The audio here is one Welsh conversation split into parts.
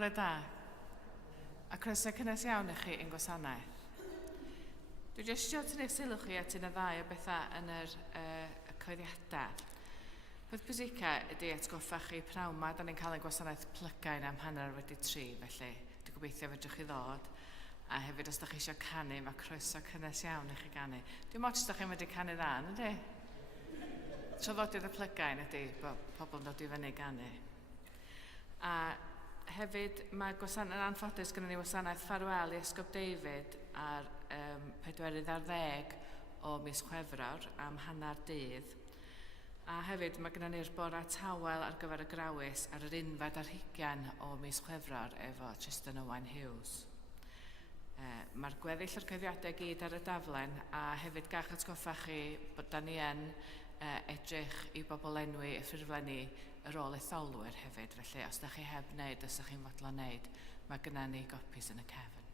Bore da. A croeso cynnes iawn i chi yn gwasanaeth. Dwi jyst eisiau tynnu'ch sylw chi at un o ddau o bethau yn y coeddiadau. Peth pwysica ydy atgoffa chi pnawn ma, da ni'n cael ein gwasanaeth plygain am 2:03, felly dwi'n gobeithio fedrwch chi ddod. A hefyd, os da chi eisiau canu, mae croeso cynnes iawn i chi ganu. Dwi'n moch os da chi'n medru canu dda, ydy? Traddodiad y plygain ydy bod pobl yn dod i fyny ganu. A hefyd, mae yn anffodus gyda ni wasanaeth ffarwel i Esgob David ar 4:10 o mis Chwefror am 2:30. A hefyd, mae gyda ni'r bora tawel ar gyfer y grawys ar yr 11 o mis Chwefror efo Tristan Owain Hughes. Mae'r gweddill o'r coeddiadau gyd ar y daflen a hefyd gach atgoffa chi bod da ni yn edrych i bobl enwi y ffurflenni yr ôl etholwyr hefyd. Felly, os da chi heb wneud, os da chi'n fodlon wneud, mae gyda ni gopis yn y cefn.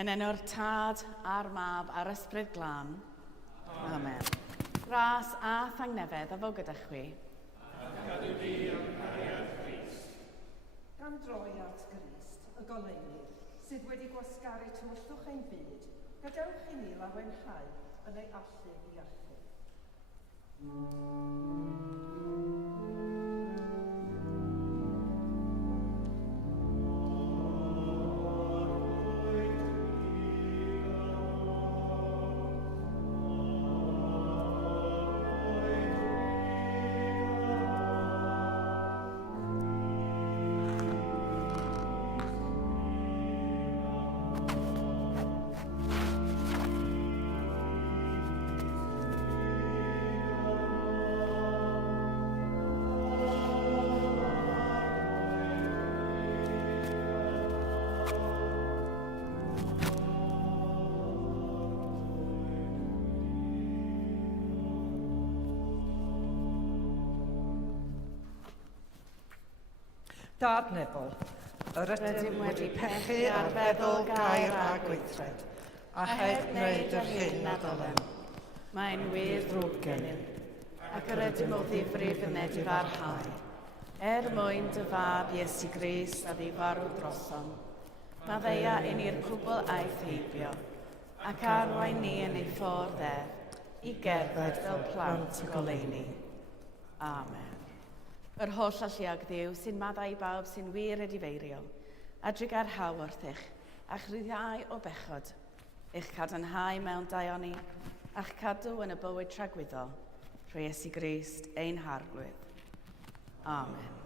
Yn enw'r Tad a'r Mab a'r Ysbryd Glân. Amen. Ras a thangnefedd a fo gyda chwi. A gadw di am cariad Christ. Gan droi at Grist, y goleuni sydd wedi gwasgaru tywyllwch ein byd, gadewch i ni lawenhau yn ei allu i achub. Dad Nebol, yr ydym wedi pechu ar feddwl, gair a gweithred, a heb wneud yr hyn a dylem. Mae'n wir ddrwg gennym, ac yr ydym o ddifrif yn nid i farhau. Mwyn dy fab Iesu Grist a ddi farw drosom, mae ddeia i ni'r cwbl aeth heibio, ac arwain ni yn ei ffordd i gerdded fel plant y goleuni. Amen. Yr holl alluog Dduw sy'n maddau bawb sy'n wir wedi feiriol, a drig ar haw wrthych, a'ch rhyddhau o bechod, eich cadarnhau mewn daioni, a'ch cadw yn y bywyd tragwyddol, trwy Iesu Grist ein harglwydd. Amen.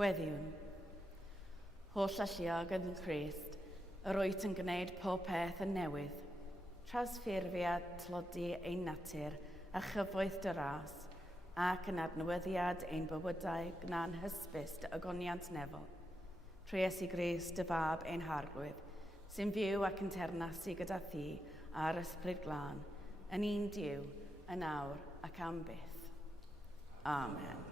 Gweddiwn. Holl alluog yn Crist, yr wyt yn gwneud pob peth yn newydd, trasffurfiad tlodi ein natur a chyfoeth dy ras, ac yn adnewyddiad ein bywydau gna'n hysbys dy agoniant nefol. Trwy Iesu Grist dy fab ein harglwydd, sy'n fyw ac yn ternasu gyda thi a'r ysbryd glân, yn un Duw, yn awr ac am byth. Amen.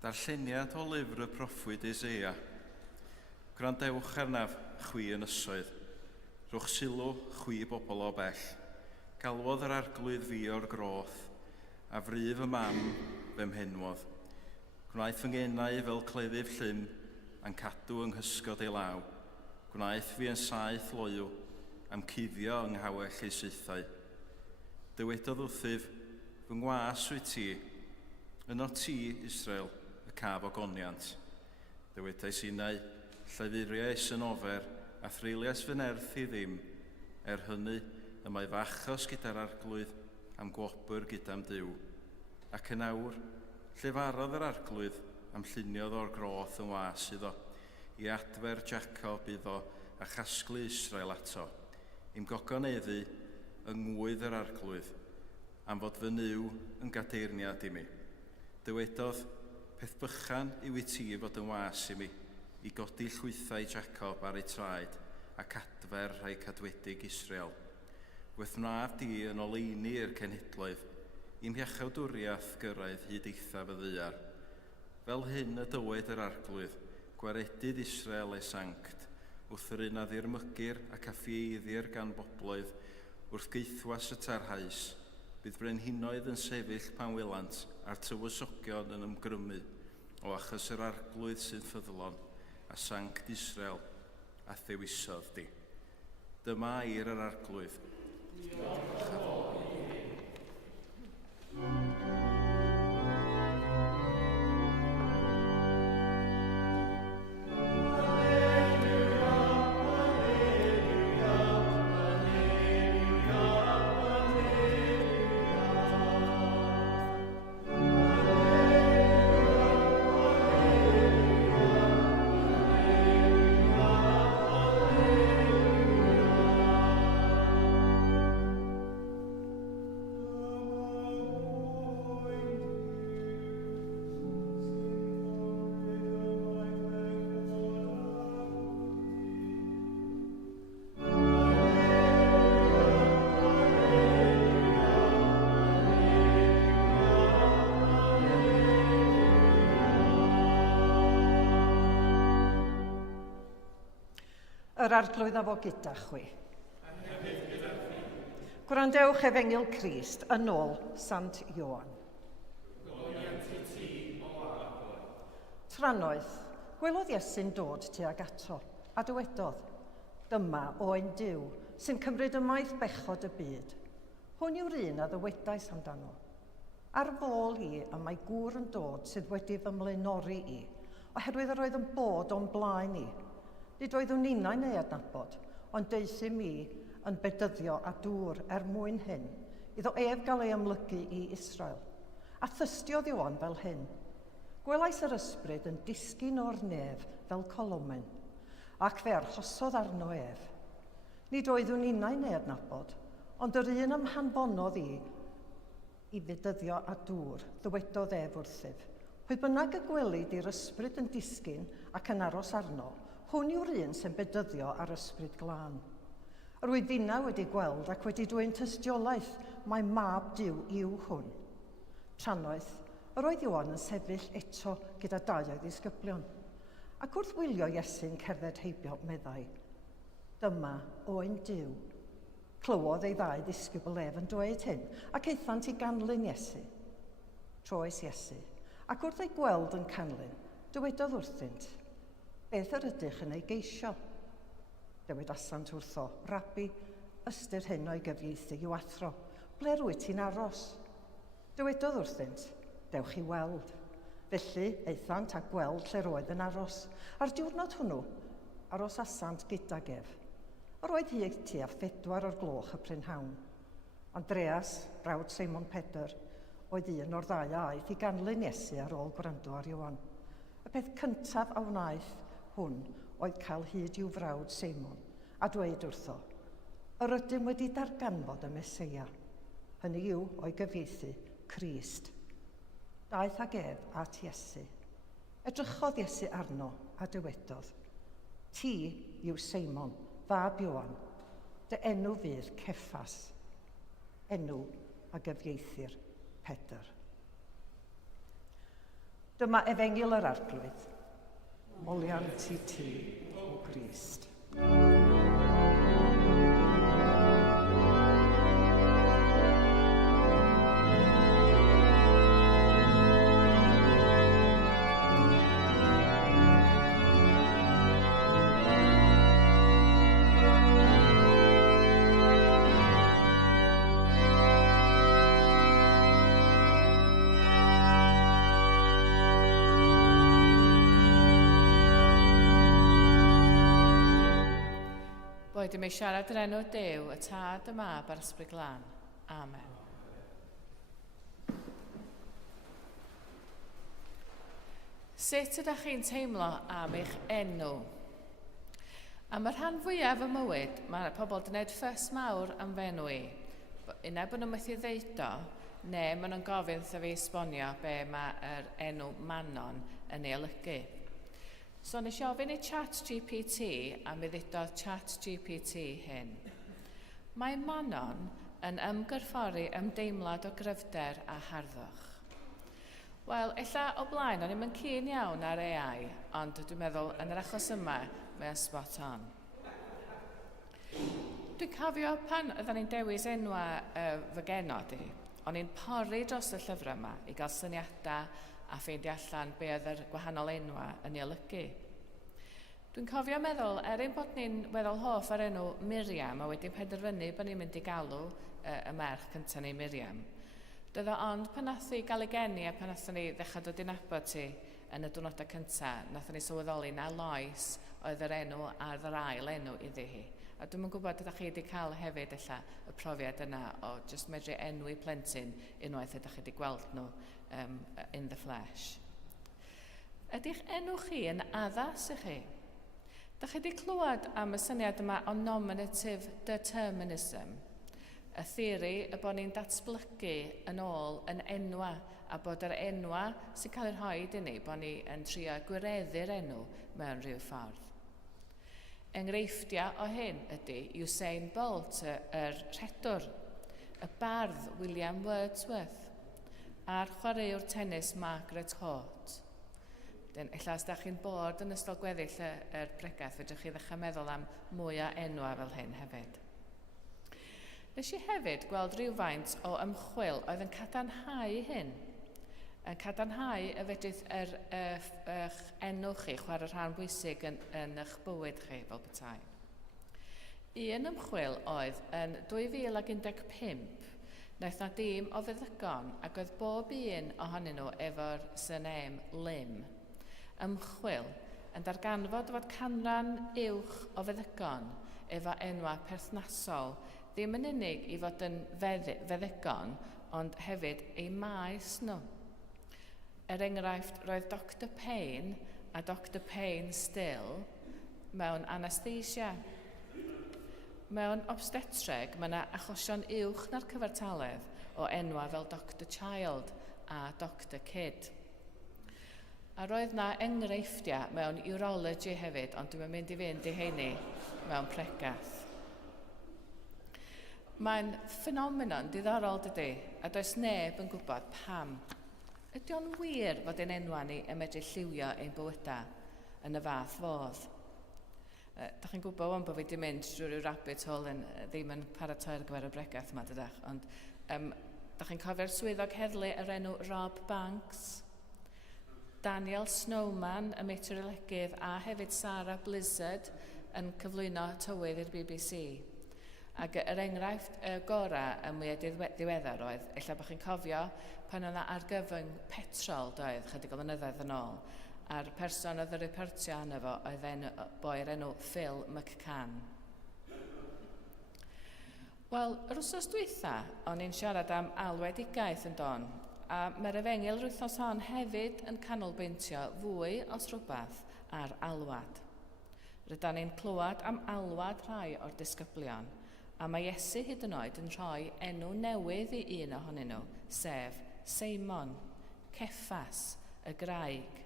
Darlleniad o lyfr y proffwyd Eseia. Gwrandewch arnaf chwi ynysoedd. Rwch sylw chwi bobl o bell. Galwodd yr arglwydd fi o'r groth, a frif y mam fe mhenwodd. Gwnaeth fy ngenau fel cleddyf llym, a'n cadw yng nghysgod ei law. Gwnaeth fi yn saeth loyw, am cuddio yng nghawell ei saethau. Dywedodd wrthyf, fy ngwas wyt ti, yno ti, Israel, y caf o goniant. Dywedais unau, llefuriais yn ofer, a threilias fy nerth i ddim, hynny y mae fachos gyda'r arglwydd am gwobr gyda'n Duw. Ac yn awr, llefarodd yr arglwydd am lluniodd o'r groth yn was iddo, i adfer Jacob iddo a chasglu Israel ato. Im gogoneddu yng ngwydd yr arglwydd, am fod fy niw yn gadeirniad i mi. Dywedodd, peth bychan yw i ti fod yn was i mi, i godi llwythau Jacob ar ei traed, ac adfer rhai cadwedig Israel. Wethnaf di yn oleini i'r cenhedloedd, i'm hiachawdwriaeth gyrraedd hyd eithaf y ddaear. Fel hyn y dywed yr arglwydd, gwaredydd Israel ei sanct, wrth yr un a ddirmygir ac a ffieiddir gan bobloedd, wrth geithwas y tarhais, bydd brenhinoedd yn sefyll pan welant a'r tywysogion yn ymgrymu, o achos yr arglwydd sydd ffyddlon, a sanct Israel a ddewisodd di. Dyma i'r yr arglwydd. Yr arglwydd a fo gyda chwi. Gwrandewch Efengil Crist yn ôl Sant Ioan. Tranoedd, gwelodd Iesu'n dod tuag ato, a dywedodd, dyma oen Duw sy'n cymryd ymaith bechod y byd. Hwn yw'r un a ddywedais amdano. Ar fôl i a mae gŵr yn dod sydd wedi fy mlaenori i, oherwydd yr oedd yn bod o'n blaen i. Nid oeddwn innau'n ei adnabod, ond deithim i yn bedyddio a dŵr mwyn hyn, iddo ef gael ei ymlygu i Israel. A thystiodd Ioan fel hyn. Gwelais yr ysbryd yn disgyn o'r nef fel colomen, ac fe archosodd arno ef. Nid oeddwn innau'n ei adnabod, ond yr un amhanfonodd i fedyddio a dŵr, ddywedodd ef wrthyf. Pwy bynnag y gwelid i'r ysbryd yn disgyn ac yn aros arno, hwn yw'r un sy'n bedyddio ar ysbryd glân. Yr wyt finna wedi gweld ac wedi dweud tystiolaeth mae mab Duw yw hwn. Tranoeth, yr oedd Ioan yn sefyll eto gyda dau o'i ddisgyblion. Ac wrth wylio Iesu'n cerdded heibio meddai, dyma oen Duw. Clywodd ei ddau ddisgybl ef yn dweud hyn, ac eithant i ganlyn Iesu. Troes Iesu, ac wrth ei gweld yn canlyn, dywedodd wrthynt, beth yr ydych yn ei geisio? Dywedasant wrtho, Rabbi, ystyr hyn o'i gyfieithu i'w athro, ble rwyt ti'n aros? Dywedodd wrthynt, dewch i weld. Felly, eithant a gweld lle roedd yn aros. Ar diwrnod hwnnw, aros asant gydag ef. Yr oedd hi tua 4 o'r gloch y prynhawn. Andreas, brawd Cymun Pedr, oedd un o'r ddau aeth i ganlyn Iesu ar ôl gwrando ar Ioan. Y peth cyntaf a wnaeth hwn oedd cael hyd i'w frawd Cymun, a dweud wrtho, yr ydym wedi darganfod y Meseia. Hynny yw o'i gyfieithu Crist. Daeth ag ef at Iesu. Edrychodd Iesu arno a dywedodd, ti yw Cymun, fab Ioan, dy enw fydd Cephas, enw a gyfieithir Pedr. Dyma efengil yr arglwydd. Moliant i ti, o Grist. Boed i mi siarad yn enw Duw, y Tad, y Mab a'r Ysbryd Glân. Amen. Sut ydych chi'n teimlo am eich enw? Am y rhan fwyaf y mywyd, mae pobl wedi gwneud ffys mawr am fenw i. Unai bod nhw'n methu ddeud o, neu maen nhw'n gofyn wrtho fi esbonio be mae'r enw Manon yn ei olygu. So nes i ofyn i ChatGPT a mi ddudodd ChatGPT hyn. Mae Manon yn ymgyrffori ymdeimlad o gryfder a harddwch. Wel, ella o blaen, o'n i'n keen iawn ar AI, ond dwi'n meddwl yn yr achos yma, mae'n spot on. Dwi'n cofio pan oedden ni'n dewis enwa fy genod i, o'n i'n pori dros y llyfrau yma i gael syniadau a ffeindio allan be oedd yr gwahanol enwa yn ei olygu. Dwi'n cofio meddwl, ein bod ni'n weddol hoff ar enw Miriam, a wedyn penderfynu bod ni'n mynd i galw y merch cyntaf ni Miriam. Doedd o ond pan nath i gael ei geni a pan nath ni ddechrau dod i'n nabod ti yn y diwrnodau cyntaf, nath ni sylweddoli na Lois oedd yr enw a'r ail enw iddi hi. A dwi'n yn gwybod ydych chi wedi cael hefyd y profiad yna o just medru enwi plentyn unwaith ydych chi wedi gweld nhw in the flesh. Ydych enw chi yn addas i chi? Dych chi wedi clywed am y syniad yma o nominative determinism? Y theori y bod ni'n datblygu yn ôl yn enwa a bod yr enwa sy'n cael ei rhoi i ni bod ni yn trio gwireddu'r enw mewn rhyw ffordd. Enghreifftiau o hyn ydy Usain Bolt, yr rhedwr, y bardd William Wordsworth, a'r chwaraewr tennis Margaret Court. Ella os da chi'n bod yn ystod gweddill yr bregaeth, fedrwch chi ddechrau meddwl am mwy o enwa fel hyn hefyd. Nes i hefyd gweld rhywfaint o ymchwil oedd yn cadarnhau hyn. Yn cadarnhau y fedrith eich enw chi chwarae rhan bwysig yn eich bywyd chi fel petai. Un ymchwil oedd yn 2015, wnaeth na dîm o feddygon ac oedd bob un ohonyn nhw efo'r surname Lim. Ymchwil yn darganfod fod canran uwch o feddygon efo enwa perthnasol ddim yn unig i fod yn feddygon, ond hefyd eu maes nhw. Enghraifft, roedd Dr Payne a Dr Payne Still mewn anesthesia. Mewn obstetreg, mae yna achosion uwch na'r cyfartaledd o enwa fel Dr Child a Dr Kid. A roedd yna enghreifftiau mewn urology hefyd, ond dwi'n mynd i fynd i heini mewn pregath. Mae'n ffenomenon diddorol dydy, a does neb yn gwybod pam. Ydy o'n wir fod ein enwa ni yn medru lliwio ein bywydau yn y fath fodd? Da chi'n gwybod o'n bod fi wedi mynd drwy ryw rabbit hole ddim yn paratoi ar gyfer y bregaeth yma, dydych, ond da chi'n cofio'r swyddog heddlu yr enw Rob Banks, Daniel Snowman, y meteorolegydd, a hefyd Sarah Blizzard yn cyflwyno tywydd i'r BBC. Ac yr enghraifft gorau y mwyaf diweddar oedd, ella bod chi'n cofio pan yna argyfwng petrol doedd chydig o flynyddoedd yn ôl, a'r person oedd y reportio yna fo oedd boi'r enw Phil McCann. Wel, yr wsos dwytha, o'n i'n siarad am alwedigaeth yn don, a mae'r efengil yr wythnos hon hefyd yn canolbwyntio fwy os rhywbeth ar alwad. Rydyn ni'n clywed am alwad rhai o'r disgyblion, a mae Iesu hyd yn oed yn rhoi enw newydd i un ohonyn nhw, sef Cymun, Ceffas, y graig.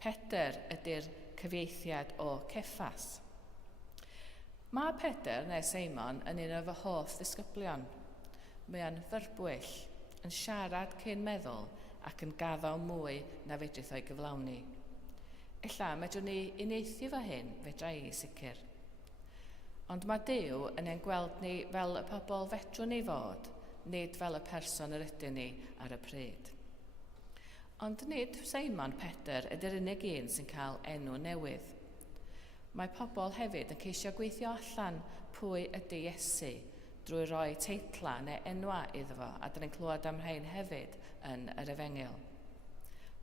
Peter ydy'r cyfieithiad o Ceffas. Mae Peter neu Cymun yn un o fy hoff ddisgyblion. Mae o'n fyrbwyll, yn siarad cyn meddwl ac yn gaddo mwy na fedrith o'i gyflawni. Ella medrwn ni unieithu fo hyn, fedra i sicr. Ond mae Duw yn ein gweld ni fel y pobl fedrwn ni fod, nid fel y person yr ydyn ni ar y pryd. Ond nid Cymun Pedr ydy'r unig un sy'n cael enw newydd. Mae pobl hefyd yn ceisio gweithio allan pwy ydy Iesu drwy roi teitla neu enwa iddo fo, a dyn ni'n clywed am rhain hefyd yn yr Efengyl.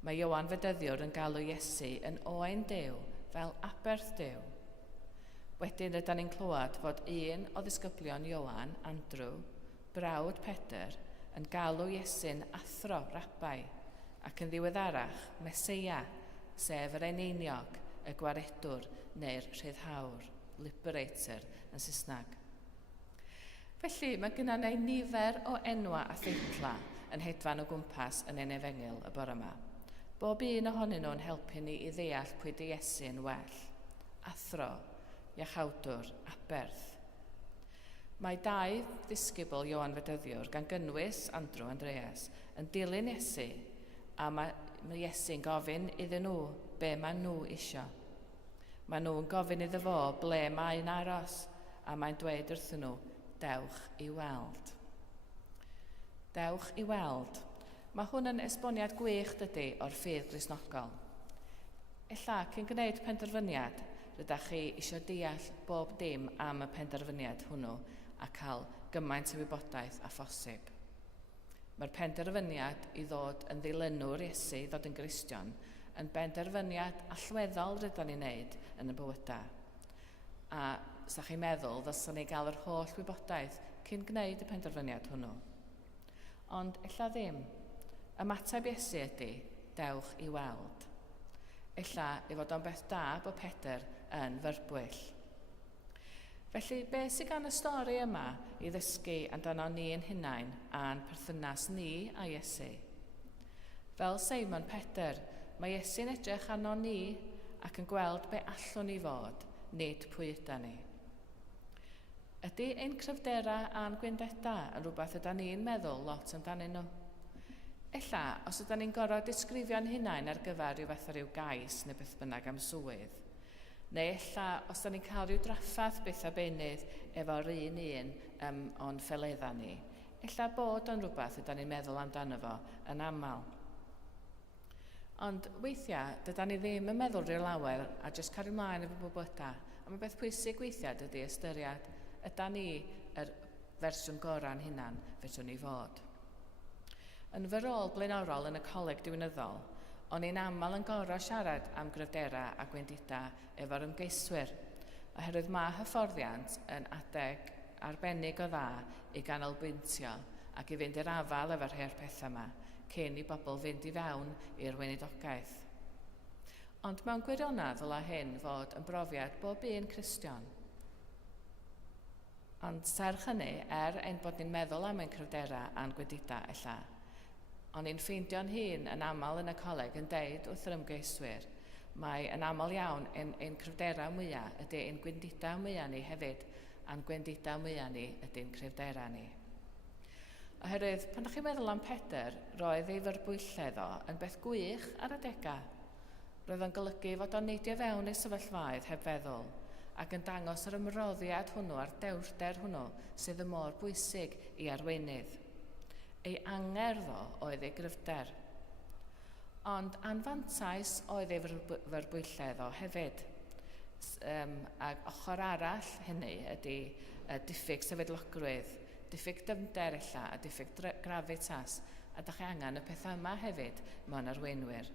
Mae Ioan Fedyddiwr yn galw Iesu yn oen Duw fel aberth Duw. Wedyn rydyn ni'n clywed fod un o ddisgyblion Ioan, Andrew, brawd Pedr, yn galw Iesu'n athro, rabbi, ac yn ddiweddarach, Meseia, sef yr eneiniog, y gwaredwr neu'r rhyddhawr, liberator yn Saesneg. Felly mae gyda ni nifer o enwa a theitla yn hedfan o gwmpas yn ein Efengyl y bore yma. Bob un ohonyn nhw'n helpu ni i ddeall pwy di Iesu'n well. Athro, iachawdwr, aberth. Mae 2 ddisgybl Ioan Fedyddiwr gan gynnwys Andrew Andreas yn dilyn Iesu, a mae Iesu'n gofyn iddyn nhw be maen nhw isio. Maen nhw'n gofyn iddo fo ble mae'n aros, a mae'n dweud wrthyn nhw, dewch i weld. Dewch i weld. Mae hwn yn esboniad gwych dydy o'r ffydd Gristnogol. Ella cyn gwneud penderfyniad, rydych chi eisiau deall bob dim am y penderfyniad hwnnw a cael gymaint o wybodaeth a phosib. Mae'r penderfyniad i ddod yn ddilynwr Iesu, ddod yn Gristion, yn benderfyniad allweddol rydyn ni'n wneud yn y bywydau. A os ydych chi'n meddwl, ddylswn ni gael yr holl wybodaeth cyn gwneud y penderfyniad hwnnw. Ond ella ddim. Ymateb Iesu ydy, dewch i weld. Ella ei fod o'n beth da bod Pedr yn fyrbwyll. Felly, beth sydd gan y stori yma i ddysgu amdano ni'n hunain a'n perthynas ni a Iesu? Fel Cymun Pedr, mae Iesu'n edrych arno ni ac yn gweld be allwn ni fod, nid pwy yda ni. Ydy ein cryfderau a'n gwyndedau yn rhywbeth ydyn ni'n meddwl lot amdanyn nhw? Ella, os ydyn ni'n gorfod disgrifio'n hunain ar gyfer rhyw fath o ryw gais neu beth bynnag am swydd. Neu ella, os ydyn ni'n cael rhyw draffaeth byth arbennydd efo'r un o'n ffeleddau ni. Ella bod o'n rhywbeth ydyn ni'n meddwl amdano fo yn aml. Ond weithiau, dydyn ni ddim yn meddwl rhyw lawer a jyst cario ymlaen efo bywydau. A mae beth pwysig weithiau dydy ystyried ydyn ni yr fersiwn gorau'n hunan fedrwn ni fod. Yn fy rôl blaenorol yn y coleg diwinyddol, o'n i'n aml yn gorfod siarad am gryfderau a gwendidau efo'r ymgeiswyr, oherwydd mae hyfforddiant yn adeg arbennig o dda i ganolbwyntio ac i fynd i'r afal efo'r rhai'r pethau yma, cyn i bobl fynd i fewn i'r weinidogaeth. Ond mewn gwirionedd ddyla hyn fod yn brofiad bob un Cristion. Ond serch hynny, ein bod ni'n meddwl am ein cryfderau a'n gwendidau ella, ond ni'n ffeindio'n hun yn aml yn y coleg yn deud wrth yr ymgeiswyr, mae yn aml iawn ein cryfderau mwyaf ydy ein gwendidau mwyaf ni hefyd, a'n gwendidau mwyaf ni ydy'n cryfderau ni. Oherwydd, pan ydych chi'n meddwl am Pedr, roedd ei fyrbwylledd o yn beth gwych ar adegau. Roedd o'n golygu fod o'n neidio fewn ei sefyllfaoedd heb feddwl, ac yn dangos yr ymroddiad hwnnw a'r dewrder hwnnw sydd y mor bwysig i arweinydd. Ei angerdd oedd ei gryfder. Ond anfantais oedd ei fyrbwylledd o hefyd. Ac ochr arall hynny ydy diffyg sefydlogrwydd, diffyg dyfnder ella a diffyg gravitas, a ydych chi angen y pethau yma hefyd mewn arweinwyr.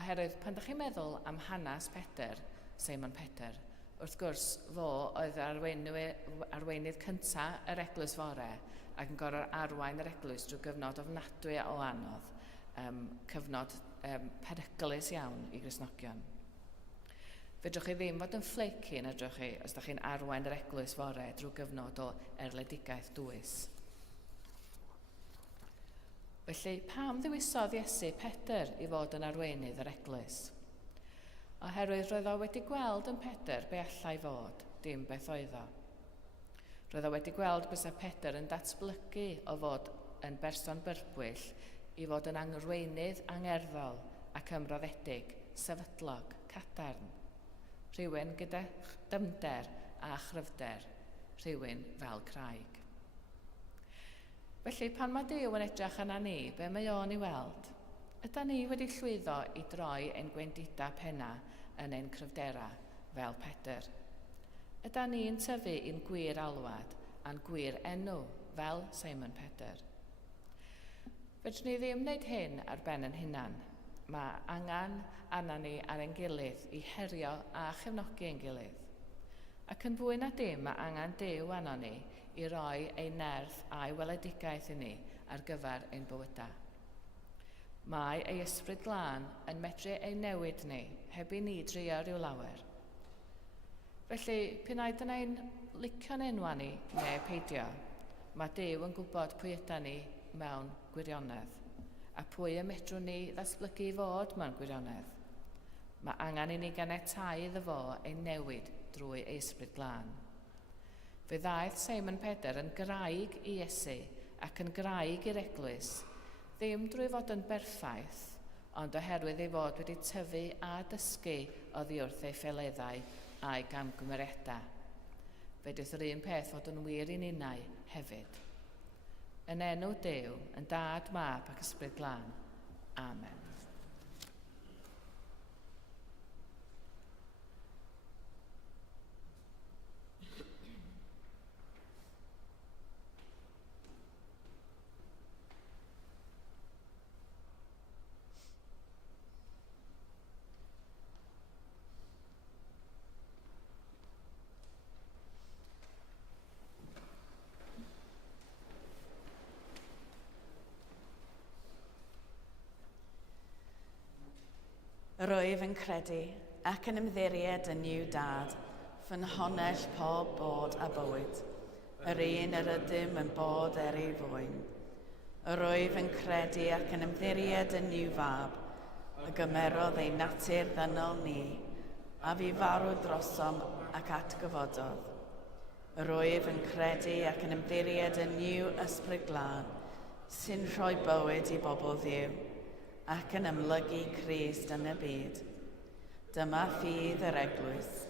Oherwydd pan ydych chi'n meddwl am hanes Pedr, Cymun Pedr, wrth gwrs fo oedd arweinydd cyntaf yr eglwys fore, ac yn gorfod arwain yr eglwys drwy gyfnod ofnadwy o anodd, cyfnod periglus iawn i Gristnogion. Fedrwch chi ddim fod yn flaky yn edrych chi os ydych chi'n arwain yr eglwys fore drwy gyfnod o erledigaeth dwys. Felly, pam ddewisodd Iesu Pedr i fod yn arweinydd yr eglwys? Oherwydd roedd o wedi gweld yn Pedr be allai fod, dim beth oedd o. Roedd o wedi gweld bys Pedr yn datblygu o fod yn berson byrbwyll i fod yn angrweinydd angerddol ac ymroddedig, sefydlog, cadarn, rhywun gyda dymder a chryfder, rhywun fel Craig. Felly pan mae Duw yn edrych yna ni, be mae o'n i weld? Yda ni wedi llwyddo i droi ein gwendida penna yn ein cryfdera fel Pedr? Yda ni'n tyfu i'n gwir alwad a'n gwir enw fel Cymun Pedr? Fedrwn ni ddim wneud hyn ar ben yn hunan. Mae angen arna ni ar ein gilydd i herio a chefnogi ein gilydd. Ac yn fwy na dim, mae angen Duw arno ni i roi ei nerth a'i weledigaeth i ni ar gyfer ein bywydau. Mae ei ysbryd glân yn medru ei newid ni heb i ni drio rhyw lawer. Felly, p'naid yn ein licio'n enwa ni neu peidio, mae Duw yn gwybod pwy yda ni mewn gwirionedd a pwy y medrwn ni ddatblygu i fod mewn gwirionedd. Mae angen i ni ganiatáu iddo fo ein newid drwy ei ysbryd glân. Fe ddaeth Cymun Pedr yn graig i Iesu ac yn graig i'r eglwys, ddim drwy fod yn berffaith, ond oherwydd ei fod wedi tyfu a dysgu oddi wrth ei ffeleddau a'i gamgymeriadau. Fe dwyth yr un peth fod yn wir i ninnau hefyd. Yn enw Duw, yn Dad, Mab ac Ysbryd Glân. Amen. Yr wyf yn credu ac yn ymddiried yn yw Dad, fy nhonell pob bod a bywyd, yr un yr ydym yn bod ei fwyn. Yr wyf yn credu ac yn ymddiried yn yw Fab, y gymerodd ei natur ddynol ni, a fi farw drosom ac atgyfododd. Yr wyf yn credu ac yn ymddiried yn yw Ysbryd Glân, sy'n rhoi bywyd i bobl Dduw, ac yn ymlygu Crist yn y byd. Dyma ffydd yr eglwys,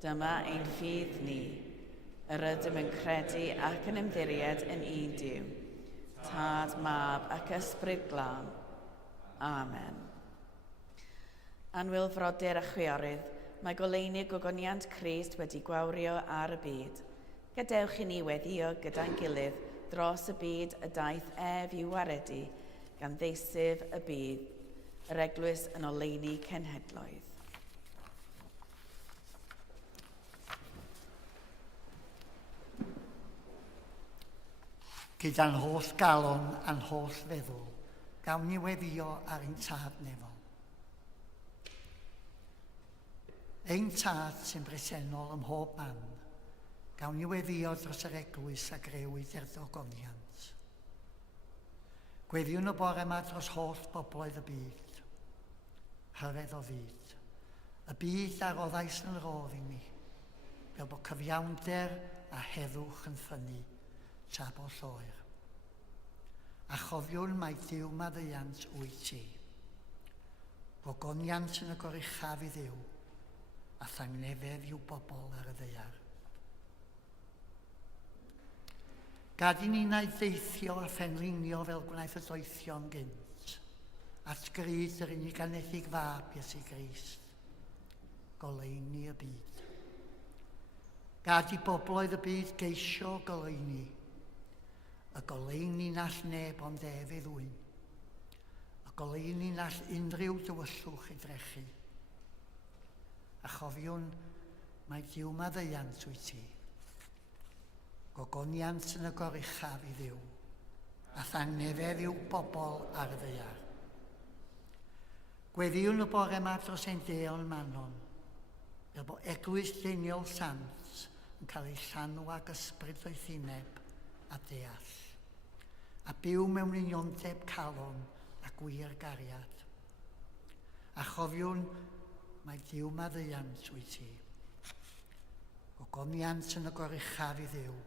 dyma ein ffydd ni, yr ydym yn credu ac yn ymddiried yn un Duw, Tad, Mab ac Ysbryd Glân. Amen. Anwylfrodyr a chwiorydd, mae goleuni gogoniant Crist wedi gwawrio ar y byd. Gadewch i ni weddio gyda'n gilydd dros y byd y daeth ef i'w waredu, gan ddeisif y byd, yr eglwys yn oleuni cenhedloedd. Gyda'n holl galon a'n holl feddwl, gawn ni weddio ar ein tad nefol. Ein tad sy'n bresennol ym mhob man, gawn ni weddio dros yr eglwys a grewyd i'r ddogoniant. Gweddiwn y bore yma dros holl bobloedd y byd, hyredd o fyd. Y byd a roddais yn rodd i mi, fel bod cyfiawnder a heddwch yn ffynnu tra bo lloer. A chofiwn mae Duw maddeuant wyt ti. Gogoniant yn y goruchaf i Dduw, a thangnefedd i'w bobl ar y ddeiar. Gad i ni wneud deithio a phenlinio fel gwnaeth y doethion gynt, at gryd yr uniganedig fab Iesu Grist, goleuni y byd. Gad i bobloedd y byd geisio goleuni, y goleuni nall neb ond ef ei ddwyn, y goleuni nall unrhyw dywyllwch ei drechu. A chofiwn mae Duw maddeuant wyt ti. Gogoniant yn y goruchaf i Dduw, a thangnefedd i'w bobl ar y ddeiar. Gweddiwn y bore yma dros ein deon manon, fel bod eglwys deniol sant yn cael ei llanw ag ysbryd oethineb a deall, a byw mewn unionteb calon a gwir gariad. A chofiwn mae Duw maddeuant wyt ti. Gogoniant yn y goruchaf i Dduw,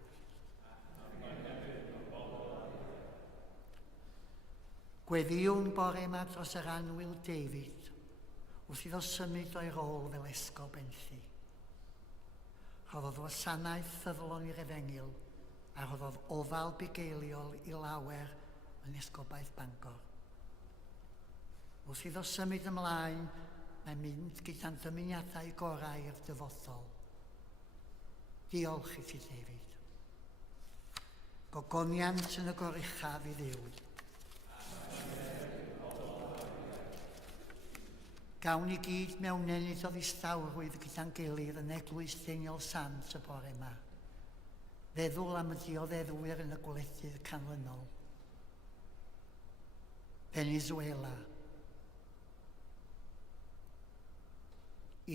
Gweddiwn bore yma dros yr anwyl David, wrth iddo symud o'i rôl fel esgob enlli. Rhoddodd wasanaeth ffyddlon i'r Efengil, a rhoddodd ofal bugeiliol i lawer yn esgobaeth Bangor. Wrth iddo symud ymlaen, mae'n mynd gyda'n dymuniadau gorau i'r dyfodol. Diolch i ti, David. Gogoniant yn y goruchaf i Dduw. Gawn i gyd mewn enid o ddistawrwydd gyda'n gilydd yn eglwys Daniel Sant y bore yma. Feddwl am y dioddefwyr yn y gwledydd canlynol. Venezuela.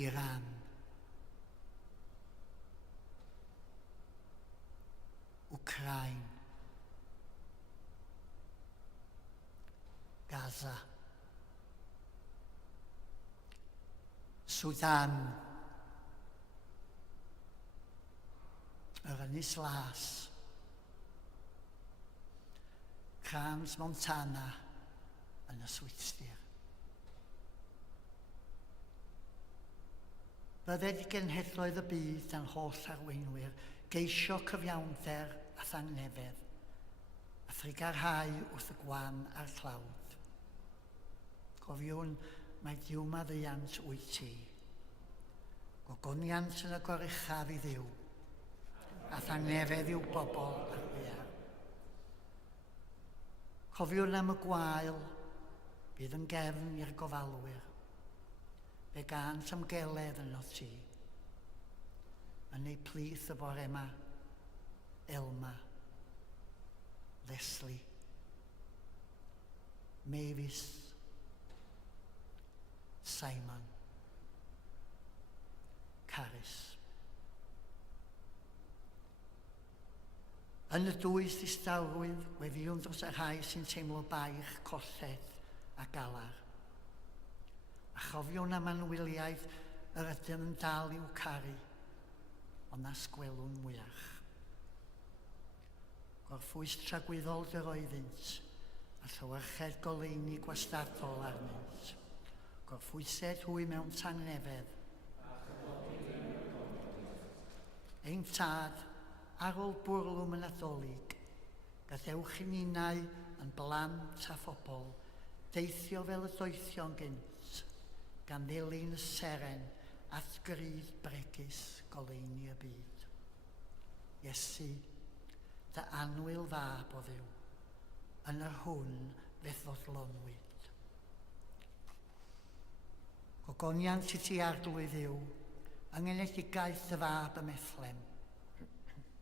Iran. Ukraine. Gaza. Sudan. Yr Ynys Las. Crans Montana yn y Swistir. Bydded genhedloedd y byd a'n holl arweinwyr geisio cyfiawnder a thangnefedd, a thrigarhau wrth y gwan a'r tlawd. Cofiwn mae Duw maddeuant wyt ti. Gogoniant yn y goruchaf i Dduw, a thangnefedd i'w bobl ar wyar. Cofiwn am y gwael, bydd yn gefn i'r gofalwyr. Fe gant amgeledd yn o ti. Yn ei plith y bore yma, Elma, Leslie, Mavis, Simon, Caris. Yn y dwys ddistawrwydd, weddiwn dros y rhai sy'n teimlo baich, colled a galar. A chofiwn am anwyliaeth yr ydym yn dal i'w caru, ond na sgwelwn mwyach. Gorffwys tragwyddol dy roeddynt, a llywyrched goleuni gwastadol arnynt. Gorffwysed hwy mewn tangnefedd. Ein tad, ar ôl bwrlwm yn adolyg, gadewch i ninnau yn blant a phobl, deithio fel y doethion gynt, gan ddilyn y seren at grydd bregus goleuni y byd. Iesu, dy anwyl fab o Dduw, yn yr hwn fethodlonwyd. Gogoniant i ti arglwydd Dduw, yng ngenedigaeth dy fab y methlem,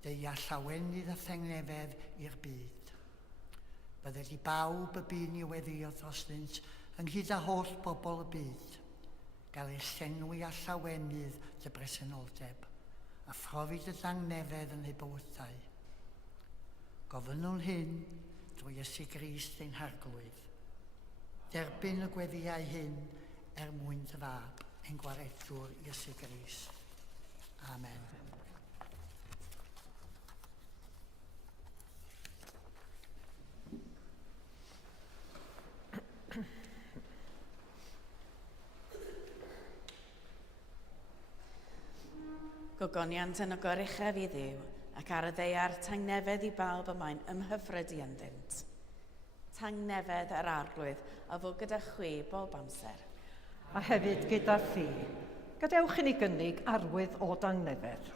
dei a llawenydd a thengnefedd i'r byd. Bydded i bawb y byd ni weddio drosdynt ynghyd â holl bobl y byd, gael ei llenwi a llawenydd dy bresenoldeb, a phrofi dy dangnefedd yn ei bywydau. Gofynnwn hyn drwy Iesu Grist ein harglwydd. Derbyn y gweddiau hyn mwyn dy fab, ein gwaredwr Iesu Grist. Amen. Gogoniant yn y goruchaf i Dduw, ac ar y ddeiar tangnefedd i bawb yma'n ymhyfrydu ynddynt. Tangnefedd yr arglwydd a fod gyda chwi bob amser. A hefyd gyda thi. Gadewch i ni gynnig arwydd o dangnefedd.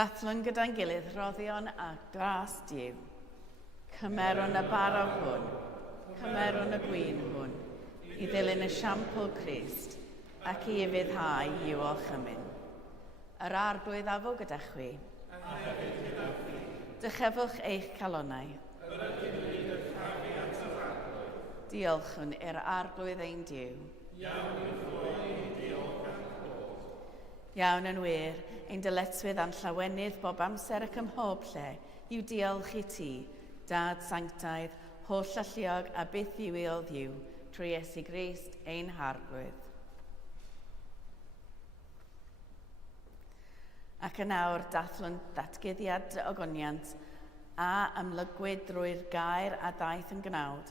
Dathlwn gyda'n gilydd roddion a gras diw. Cymerwn y bara hwn, cymerwn y gwyn hwn, i ddilyn y siampl Crist, ac i ufuddhau i'w orchymyn. Yr arglwydd afo gyda chwi. Dychefwch eich calonnau. Diolchwn i'r arglwydd ein diw. Iawn yn wir, ein dyletswydd a'n llawenydd bob amser ac ym mhob lle yw diolch i ti, Dad Sanctaidd, holl alluog a byth yw i o ddiw, trwy Iesu Grist ein harglwydd. Ac yn awr dathlwn datguddiad y ogoniant a ymlygwyd drwy'r gair a daeth yn gnawd.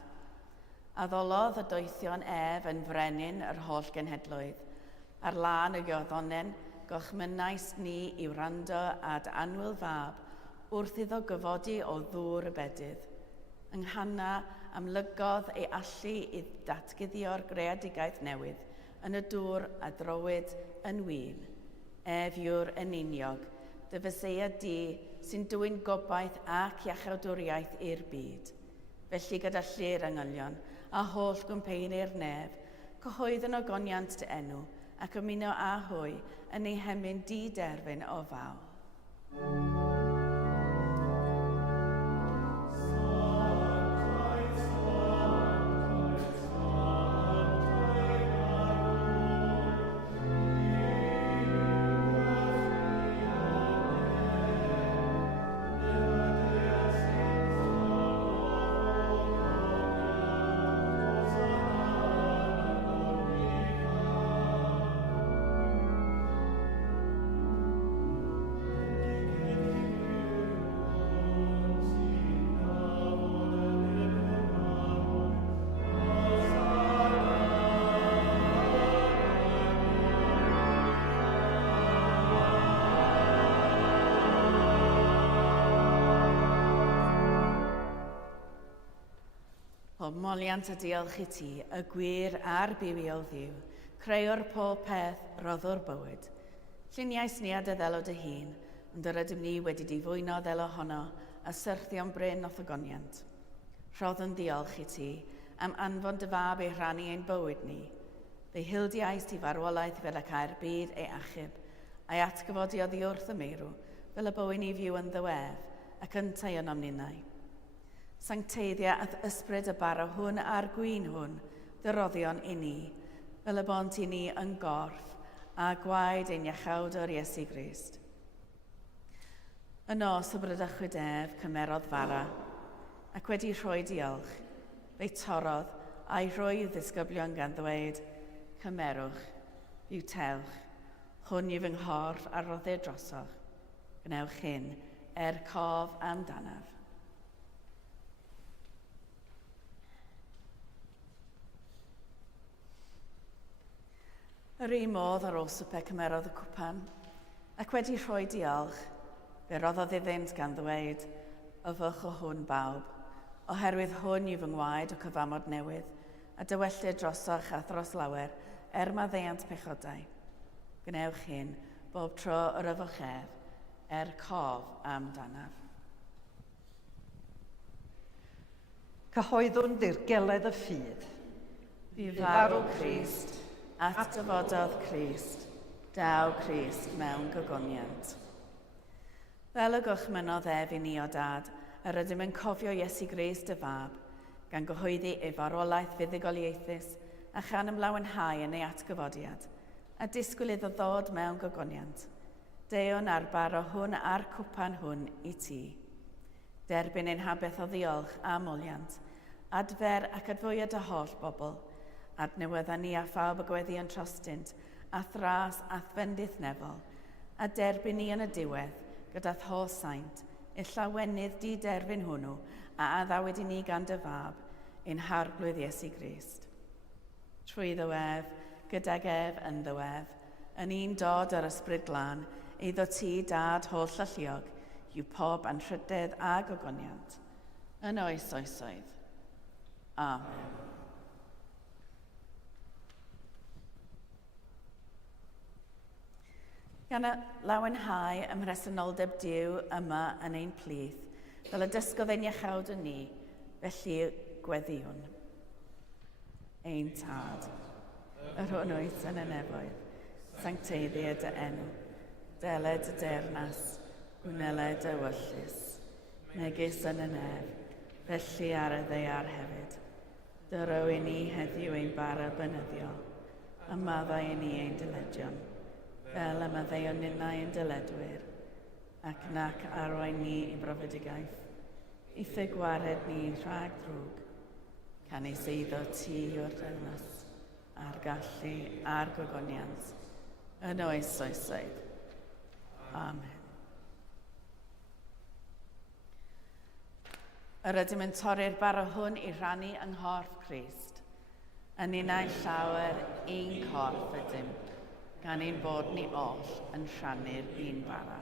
Addolodd y doethion ef yn frenin yr holl genhedloedd, ar lan y gioddonau, gochmynnais ni i wrando ad anwyl fab wrth iddo gyfodi o ddŵr y bedydd. Yng Nghanna amlygodd ei allu i datguddio'r greadigaeth newydd yn y dŵr a drowyd yn wyn. Ef yw'r yn uniog, dy fyseia di sy'n dwyn gobaith ac iachawdwriaeth i'r byd. Felly gyda llir angylion a holl gwmpeinir nef, cyhoedd yn ogoniant dy enw ac ymuno â hwy yn ei hemyn di-derfyn o fawl. O moliant a diolch i ti, y gwir a'r bywiol ddiw, creuwr pob peth, roddwr bywyd. Lluniais ni a dy ddelo dy hun, ond yr ydym ni wedi difwyno ddelo honno a syrthio'n bryn o thogoniant. Rhoddwn diolch i ti am anfon dy fab ei rhannu ein bywyd ni. Fe'i hildiais ti farwolaeth fel ac a'r byd ei achub, a'i atgyfodi oddi wrth y meirw, fel y bywyd ni fyw yn ddywedd ac yn tai yn omninau. Sancteiddia ath ysbryd y bara hwn a'r gwyn hwn, dyroddion i ni, fel y bont i ni yn gorff, a gwaed ein iachawdwr Iesu Grist. Yn os y brydachwyd ef cymerodd fara, ac wedi rhoi diolch, fe'i torodd a'i rhoi ddisgyblion gan ddweud, cymerwch, bywtewch, hwn yw fy nghorff a roddau drosoch, gnewch hyn, cof amdanaf. Yr un modd ar ôl swper cymerodd y cwpan, ac wedi rhoi diolch, fe roddodd iddynt gan ddweud, yfwch o hwn bawb, oherwydd hwn yw fy ngwaed o cyfamod newydd, a dywellir drosoch a thros lawer, maddeuant pechodau. Gnewch hyn, bob tro yr yfwch ef, cof amdanaf. Cyhoeddwn dirgeledd y ffydd. Bu farw Crist, at dyfododd Crist, daw Crist mewn gogoniant. Fel y gwchmynodd ef i ni o dad, yr ydym yn cofio Iesu Grist y fab, gan gyhoeddi ei farwolaeth fuddugoliaethus a chan ymlawenhau yn ei atgyfodiad, a disgwyl iddo ddod mewn gogoniant. Deon ar baro hwn a'r cwpan hwn i ti. Derbyn ein habeth o ddiolch a moliant, adfer ac adfwyad y holl bobl, adnewydda ni a phawb y gweddi yn trostynt, a thras a thfendith nefol, a derbyn ni yn y diwedd, gyda tho saint, e llawenydd di-derbyn hwnnw, a addawyd i ni gan dy fab, ein harglwydd Iesu Grist. Trwy ddywedd, gydag ef yn ddywedd, yn un dod yr ysbryd glân, eiddo ti dad holl alluog, yw pob anrhydedd a gogoniant, yn oes oesoedd. Amen. Gan y lawenhau ym mhresynoldeb Duw yma yn ein plith, fel y dysgodd ein iachawd yn ni, felly gweddiwn. Ein tad, yr hwn wyt yn y nefoedd, sancteiddiad dy enw, deled y dernas, gwneled y wyllus, megis yn y nef, felly ar y ddeiar hefyd. Dyro i ni heddiw ein bara bynyddiol, a maddau i ni ein dyledion, fel y maddeuon ninnau ein dyledwyr, ac nac arwain ni i brofedigaeth, eitha gwared ni rhag drwg, can ei seiddo ti o'r dynas, a'r gallu a'r gogoniant, yn oes oesoedd. Amen. Yr ydym yn torri'r bara hwn i rannu yng nghorff Crist. Yn unau llawer un corff ydym, gan ein bod ni oll yn rhannu'r un bara.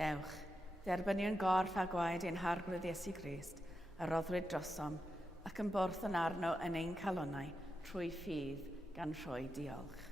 Dewch, derbynnu'n gorff a gwaed ein harglwydd Iesu Grist, a roddwyd drosom, ac yn borth yn arno yn ein calonnau trwy ffydd gan rhoi diolch.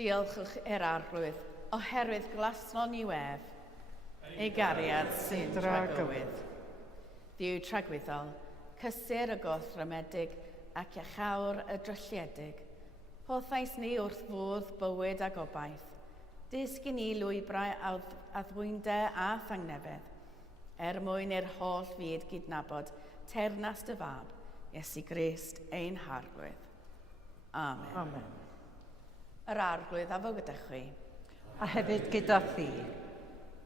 Diolchwch i'r arglwydd, oherwydd glasnon i wef, ei gariad sy'n tragywydd. Ddiw tragwyddol, cysur y gothramedig ac iachawr y drylliedig. Hoffais ni wrth fodd bywyd a gobaith. Disgyn ni lwybrau addwyndau a thangnefedd, mwyn i'r holl fyd gydnabod teyrnas dy fab, Iesu Grist ein harglwydd. Amen. Amen. Yr arglwydd a fo gyda chi. A hefyd gyda thi.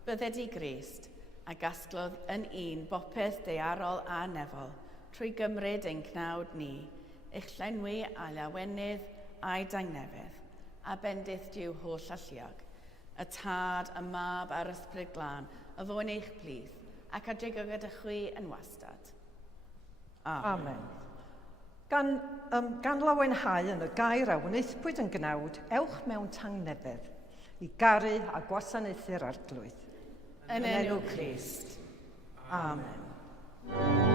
Bydded i Grist a gasglodd yn un bopeth deiarol a nefol trwy gymryd ein cnawd ni, eich llenwi a lawenydd a'i dangnefedd, a bendith diw holl alluog, y tad, y mab a'r ysbryd glân, y fo'n eich plith, ac adrego gyda chwi yn wastad. Amen. Gan lawenhau yn y gair a wnaethpwyd yn gnawd, ewch mewn tangnefedd i garu a gwasanaethu'r arglwydd. Yn enw Crist. Amen.